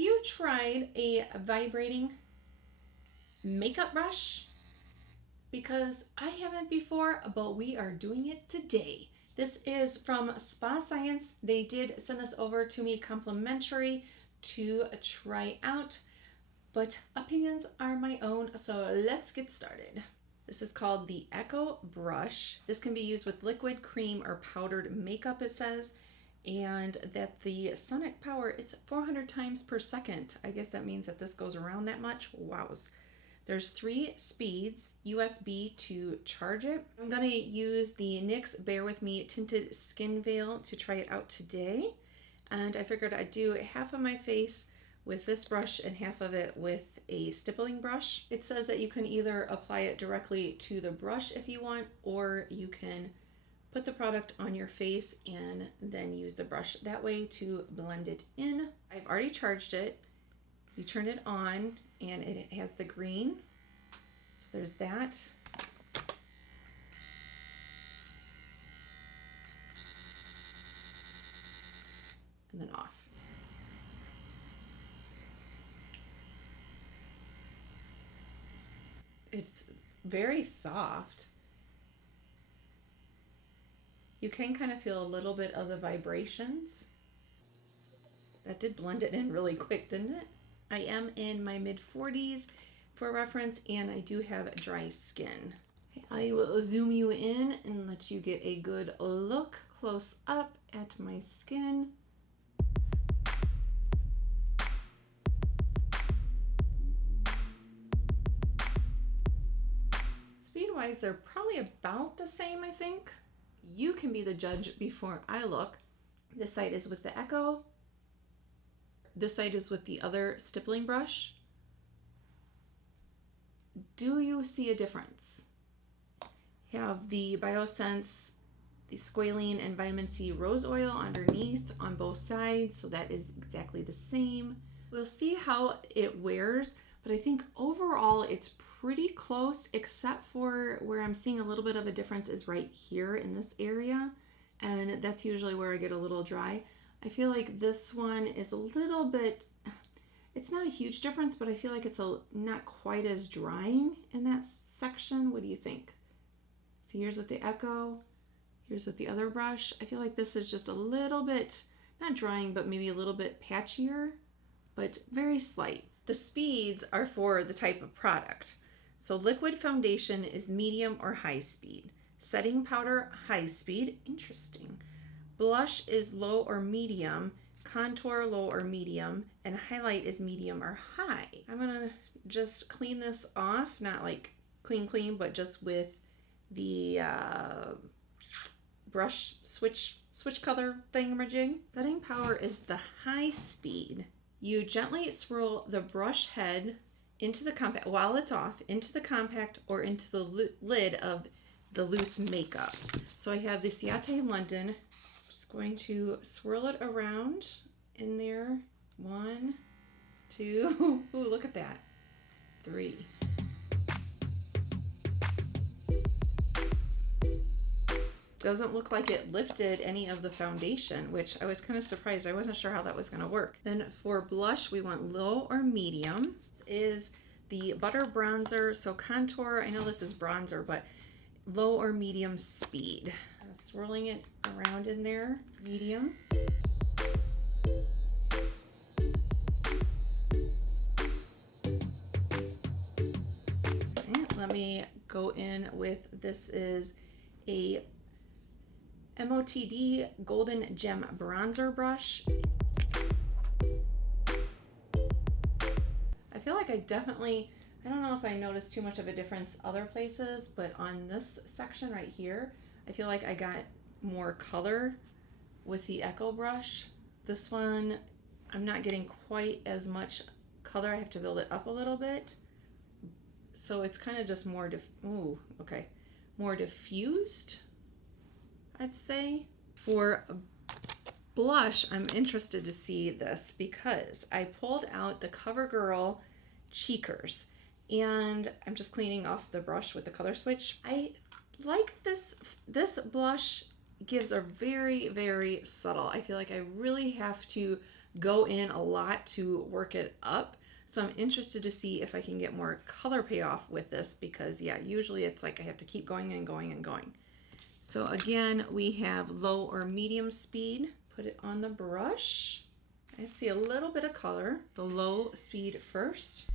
Have you tried a vibrating makeup brush? Because I haven't before, but we are doing it today. This is from Biossance. They did send this over to me complimentary to try out, but opinions are my own, so let's get started. This is called the Echo Brush. This can be used with liquid, cream, or powdered makeup, it says, and that the sonic power, it's 400 times per second. I guess that means that this goes around that much. Wows. There's 3 speeds, USB to charge it. I'm gonna use the NYX Bear With Me Tinted Skin Veil to try it out today. And I figured I'd do half of my face with this brush and half of it with a stippling brush. It says that you can either apply it directly to the brush if you want, or you can put the product on your face and then use the brush that way to blend it in. I've already charged it. You turn it on and it has the green. So there's that. And then off. It's very soft. You can kind of feel a little bit of the vibrations. That did blend it in really quick, didn't it? I am in my mid-40s for reference, and I do have dry skin. I will zoom you in and let you get a good look close up at my skin. Speed-wise, they're probably about the same, I think. You can be the judge before I look. This side is with the Echo. This side is with the other stippling brush. Do you see a difference? Have the Biossance, the squalene and vitamin C rose oil underneath on both sides, so that is exactly the same. We'll see how it wears, but I think overall it's pretty close, except for where I'm seeing a little bit of a difference is right here in this area, and that's usually where I get a little dry. I feel like this one is a little bit, it's not a huge difference, but I feel like it's not quite as drying in that section. What do you think? So here's with the Echo, here's with the other brush. I feel like this is just a little bit, not drying, but maybe a little bit patchier, but very slight. The speeds are for the type of product. So liquid foundation is medium or high speed. Setting powder, high speed. Interesting. Blush is low or medium, contour low or medium, and highlight is medium or high. I'm gonna just clean this off, not like clean, but just with the brush switch color thingamajig. Setting power is the high speed. You gently swirl the brush head into the compact, while it's off, into the compact or into the lid of the loose makeup. So I have the Ciate London. Just going to swirl it around in there. 1, 2, ooh, look at that. 3. Doesn't look like it lifted any of the foundation, which I was kind of surprised. I wasn't sure how that was going to work. Then for blush, we want low or medium. This is the Butter Bronzer. So contour, I know this is bronzer, but low or medium speed. Swirling it around in there, medium. Okay, let me go in with, this is a MOTD Golden Gem Bronzer Brush. I feel like I don't know if I noticed too much of a difference other places, but on this section right here, I feel like I got more color with the Echo brush. This one, I'm not getting quite as much color. I have to build it up a little bit. So it's kind of just more, more diffused, I'd say. For blush, I'm interested to see this because I pulled out the CoverGirl Cheekers and I'm just cleaning off the brush with the color switch. I like this blush gives a very, very subtle. I feel like I really have to go in a lot to work it up. So I'm interested to see if I can get more color payoff with this, because yeah, usually it's like I have to keep going and going and going. So again, we have low or medium speed. Put it on the brush. I see a little bit of color. The low speed first.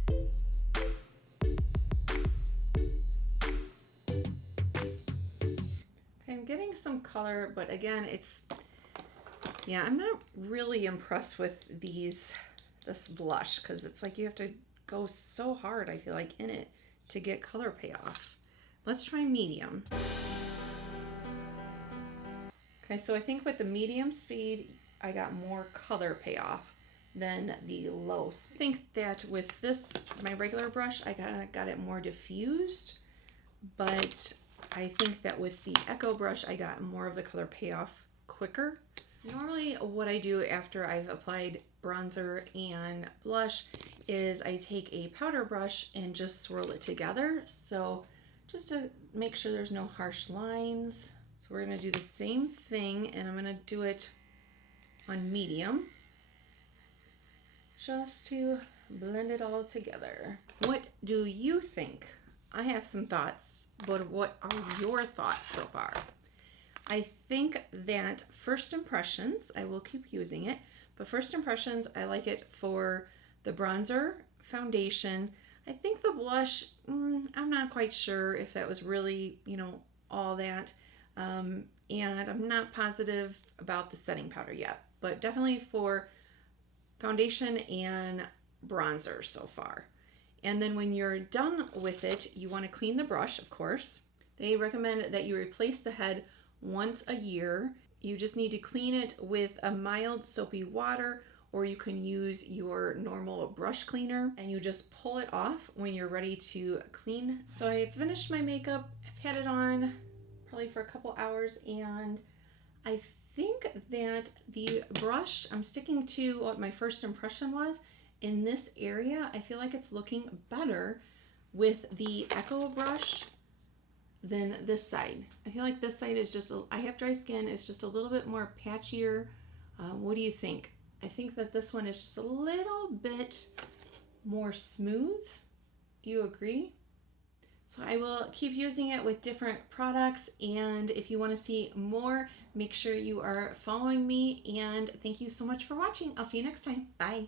I'm getting some color, but again, yeah, I'm not really impressed with this blush, because it's like you have to go so hard, I feel like, in it to get color payoff. Let's try medium. Okay, so I think with the medium speed, I got more color payoff than the low speed. I think that with this, my regular brush, I got it more diffused, but I think that with the Echo brush, I got more of the color payoff quicker. Normally what I do after I've applied bronzer and blush is I take a powder brush and just swirl it together. So just to make sure there's no harsh lines. So we're gonna do the same thing, and I'm gonna do it on medium just to blend it all together. What do you think? I have some thoughts, but what are your thoughts so far? I think that first impressions, I will keep using it, but first impressions, I like it for the bronzer, foundation. I think the blush, I'm not quite sure if that was really, all that. And I'm not positive about the setting powder yet, but definitely for foundation and bronzer so far. And then when you're done with it, you want to clean the brush, of course. They recommend that you replace the head once a year. You just need to clean it with a mild soapy water, or you can use your normal brush cleaner, and you just pull it off when you're ready to clean. So I finished my makeup. I've had it on probably for a couple hours, and I think that the brush, I'm sticking to what my first impression was. In this area, I feel like it's looking better with the Echo brush than this side. I feel like this side is just, I have dry skin, it's just a little bit more patchier. What do you think? I think that this one is just a little bit more smooth. Do you agree? So I will keep using it with different products, and if you want to see more, make sure you are following me, and thank you so much for watching. I'll see you next time. Bye.